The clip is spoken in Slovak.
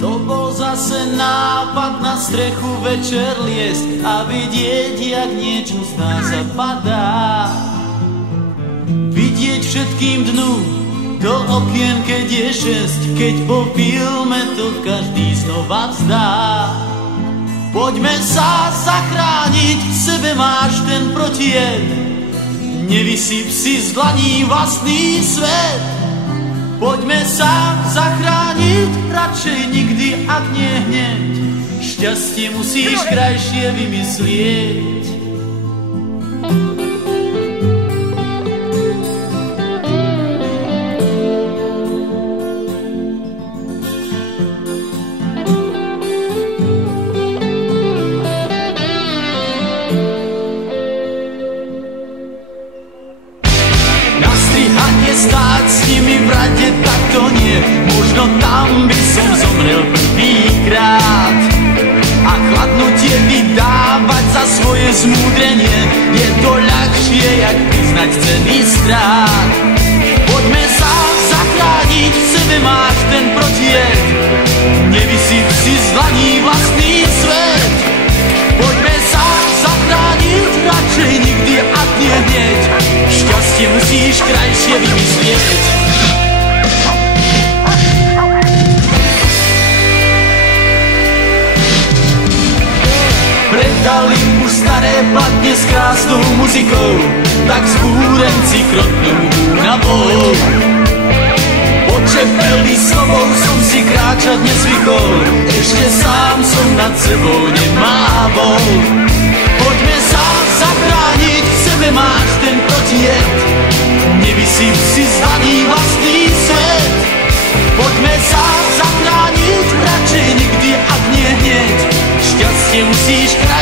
To bol zase nápad na strechu večer liesť a vidieť, jak niečo z nás zapadá. Vidieť všetkým dnu do okien, keď je 6, keď po filme to každý znova vzdá. Poďme sa zachrániť, v sebe máš ten protijed, nevysyp si z dlaní vlastný svet. Poďme sa zachrániť, radšej nikdy, ak nie hneď. Šťastie musíš krajšie vymyslieť. Stáť s nimi v rade, tak to nie. Možno tam by som zomrel prvýkrát. A chladnutie vydávať za svoje zmúdrenie, je to ľahšie, jak priznať cenný strát. Poďme sa zachrániť, v sebe máš ten protijed, nevysyp si z dlaní vlastný svet. Poďme sa zachrániť, radšej nikdy, ak nie hneď. Šťastie musíš krajšie vymyslieť. Predali už staré platne s krásnou muzikou, tak zbúrenci krotnú únavou. Počepelý slovou som si kráčať nezvykol, ešte sám som nad sebou nemával. Poďme sa zachrániť, v sebe máš ten protijed, nevysyp si z dlaní vlastný svet. Poďme sa zachrániť, radšej nikdy, ak nie hneď. Šťastie musíš krajšie